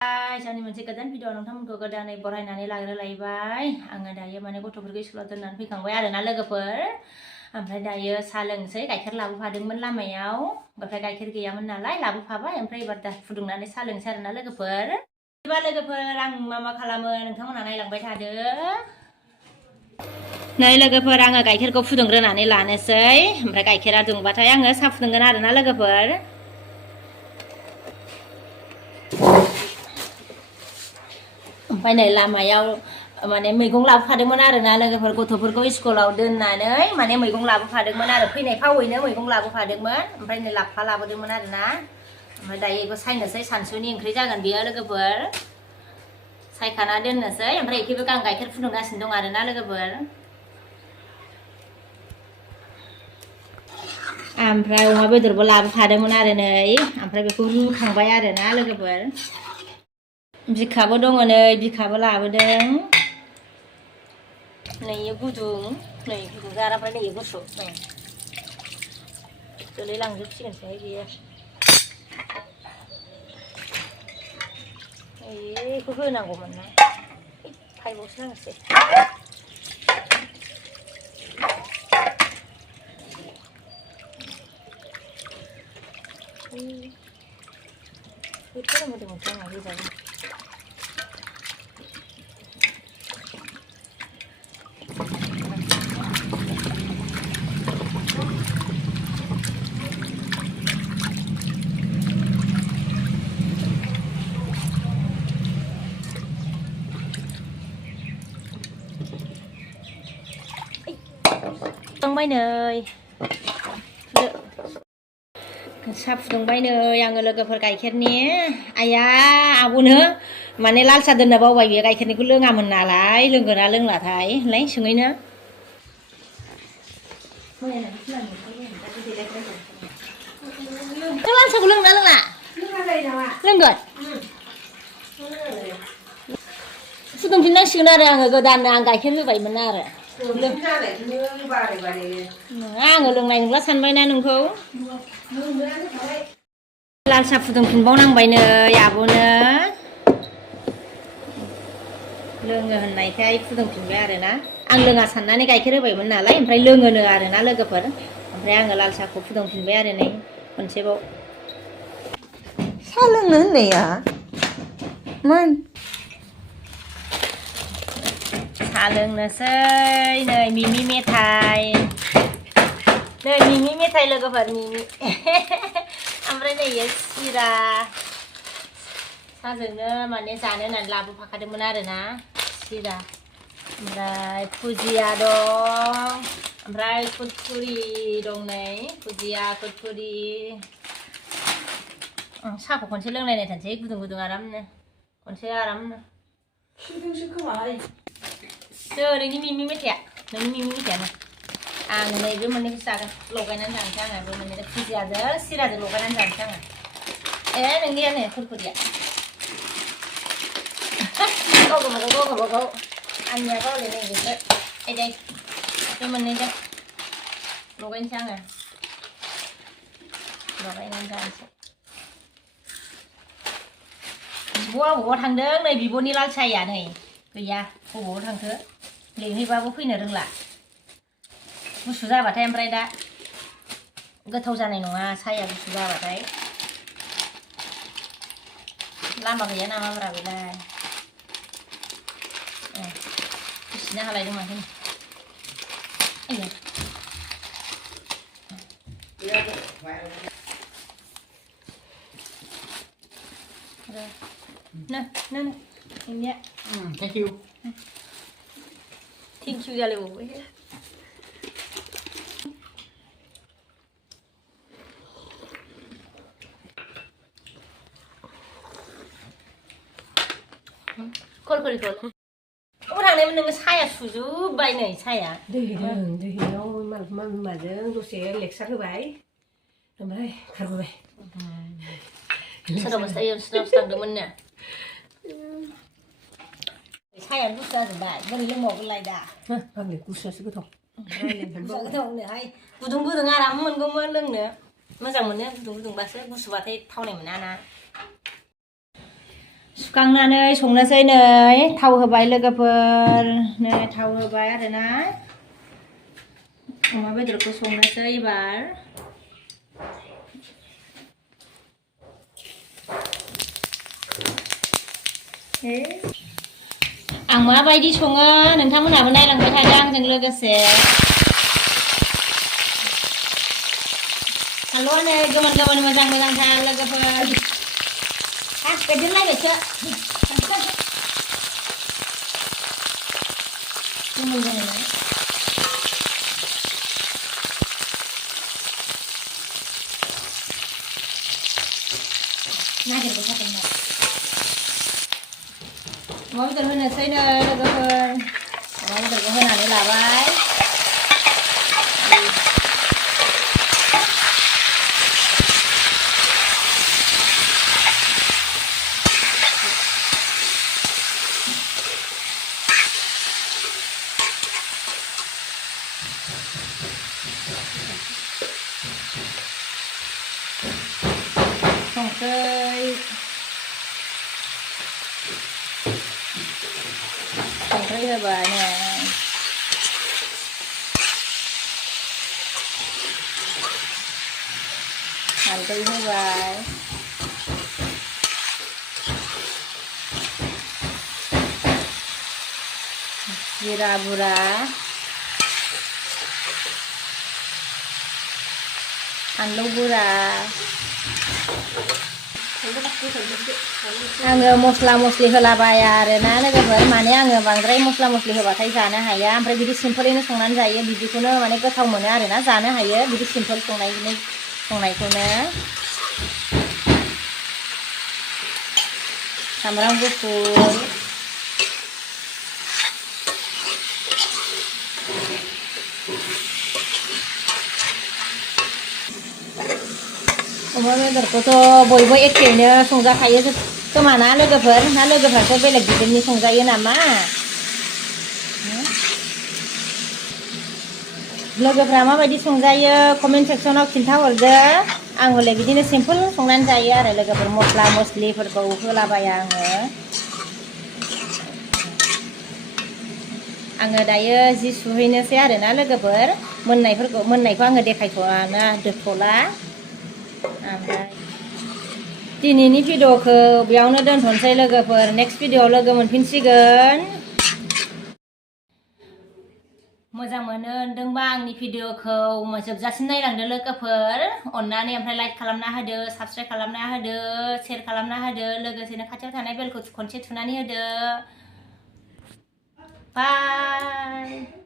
Jani moनसे गोदान video नोंथांमोनखौ गोदानै बरायनानै लाग्रोलायबाय आङो दायो माने गथ'फोरखौ स्कुलाव दोननानै फैखांबाय आरोना लोगोफोर ओमफ्राय दायो साहा लोंसै गाइखेर लाबोफादोंमोन लामायाव ओमफ्राय गाइखेर गैयामोन नालाय लाबोफाबाय ओमफ्राय एबार दा फुदुंनानै साहा लोंसै आरोना लोगोफोर बिदिबा लोगोफोर आं मा खालामो नोंथांमोना नायलांबाय थादो नै लोगोफोर आङो गाइखेरखौ फुदुंग्रोनानै लानोसै ओमफ्राय गाइखेरा दुंबाथाय आङो साहा फुदुंगोन आरोना लोगोफोर ओमफ्राय नै लामायाव माने मैगं लाबोफादोंमोन आरोना लोगोफोर गथ'फोरखौ स्कुलाव दोननानै माने मैगं लाबोफादोंमोन आरो फैनाय फावैनो मैगं लाबोफादोंमोन ओमफ्राय नै लाफा लाबोदोंमोन आरोना ओमफ्राय दायो बेखौ सायनोसै सानसुनि ओंख्रि जागोन बेयो लोगोफोर सायखाना दोननोसै ओमफ्राय एखेबो आं गाइखेर फुदुंगासिनो दं आरोना लोगोफोर ओमफ्राय अमा बेदरबो लाबोफादोंमोन आरो नै ओमफ्राय बेखौ रुखांबाय आरोना लोगोफोर बिखाबो दङ नै बिखाबो लाबोदों नै गुदुं नै गुदुं जारा ओमफ्राय नै गुसु नै गोलैलांजोबसिगोनसोहाय बेयो बेखौ होनांगौमोन ना फाइबावसो नांगौसै बेखौ मोदोमोन आंहा होजागोन फुदुंबाय नै साहा फुदुंबाय नै आङो लोगोफोर गाइखेरनि आया आब'नो माने लाल साहा दोननो बावबाय बेयो गाइखेरनिखौ लोङामोन नालाय लोंगोना लोंलाथाय होनलाय सोङैनो नों लाल साहाखौ लोंना लोङा लोंगोन फुदुंफिननांसिगोन आरो आङो गोदाननो आं गाइखेर होबायमोन आरो आङो लोंनाय नंला सानबायना नोंखौ लाल साहा फुदुंफिनबावनांबाय नै आब'नो लोङो होननायखाय फुदुंफिनबाय आरोना आं लोङा साननानै गाइखेर होबायमोन नालाय ओमफ्राय लोङोनो आरोना लोगोफोर ओमफ्राय आङो लाल साहाखौ फुदुंफिनबाय आरो नै खनसेबाव साहा लोंनो होननाया मोन साहा लोंनोसै नै मिमि मेथाइ नै मिमि मेथाइ लोगोफोर मिमि ओमफ्राय नै सिरा साहाजोंनो माने जानो होननानै लाबोफाखादोंमोन आरोना सिरा ओमफ्राय भुजिया दं ओमफ्राय कुरकुरि दं नै भुजिया कुरकुरि साहाखौ खनसे लोंलायनाय थानोसै गुदुं गुदुं आरामनो खनसे आरामनो फुदुंसो खोमाहाय नोंनि मिमि मेथाइया नोंनि मिमि मेथाइयानो आङो नैबे मोननैखौ जागोन लगायनानै जानोसै आङो बे मोननै भुजियाजों सिराजों लगायनानै जानोसै आङो नोंनिया नै कुरकुरिया गाव गावबागाव आंनिया गावलाय नै बेखौ आयदै बे मोननैजों लगायनोसै आङो लगायनानै जानोसै बिब'आ बबाव थांदों नै बिब'नि लाल साहाया नै गैया बबाव थांखो लेंहैबाबो फैनो रोंला गुसु जाबाथाय ओमफ्राय दा गोथाव जानाय नङा साहाया गुसु जाबाथाय लामा गैया नामाब्रा बेलाय बिसिना हालायदों माथो No, ini thank you जाले वो कल थांनायमोन नोङो साया सुजुबबाय नै साया दैयाव माजों दसे लेक्सार होबाय ओमफ्राय खारबोबाय सोरनावबा थांदोंमोननो साया गुसु जाजोब्बाय बोरै लोंबावगोनलाय दा आंनि गुसुआसो गोथाव गोथावनोहाय गुदुं गुदुं आराम मोनगौमोन लोंनो मोजां मोनो गुदुं गुदुंबासो गुसुबाथाय थावनाय मोना ना सुखांनानै संनोसै नै थाव होबाय लोगोफोर नै थाव होबाय आरोना अमा बेदरखौ संनोसै एबार आं माबायदि सङो नोंथांमोनहाबो नायलांबाय थादो आंजों लोगोसे फानलुआनो गोमोन गोमोन मोजां मोजांथार लोगोफोर बेदों नायबायसो गोमोन गोमोन नागिरबाय थादोंमोन अमा बेदर होनोसैनो लोगोफोर अमा बेदरखौ होनानै लाबाय संख्रि होबाय नै हालदै होबाय जिरा बुरा फानलु बुरा आङो मस्ला मस्लि होलाबाय आरोना लोगोफोर माने आङो बांद्राय मस्ला मस्लि होबाथाय जानो हाया ओमफ्राय बिदि सिम्पोलैनो संनानै जायो बिदिखौनो माने गोथाव मोनो आरोना जानो हायो बिदि सिम्पोल संनायखौनो सामब्राम गुफुर अमा बेदरखौथ' बयबो एखेयैनो संजाखायो खोमा ना लोगोफ्रासो बेलेग गिदिरनि संजायो नामा लोगोफ्रा माबायदि संजायो कमेन्ट सेक्सनाव खिन्थाहरदो आं हले बिदिनो सिम्पोल संनानै जायो आरो लोगोफोर मस्ला मस्लिफोरखौ होलाबाया आङो दायो जि सुहैनोसै आरोना लोगोफोर मोननायखौ आङो देखायथ'ला ओमफ्राय दिनैनि भिडिअ'खौ बेयावनो दोनथ'नोसै लोगोफोर नेक्स्ट भिडिअ'आव लोगो मोनफिनसिगोन मोजां मोनदोंबा आंनि भिडिअ'खौ जोबजासिम नायलांदो लोगोफोर अननानै ओमफ्राय लाइक खालामना होदो साबस्क्राइब खालामना होदो शेयार खालामना होदो लोगोसेनो खाथियाव थानाय बेलखौ खनसे थुनानै होदो बाय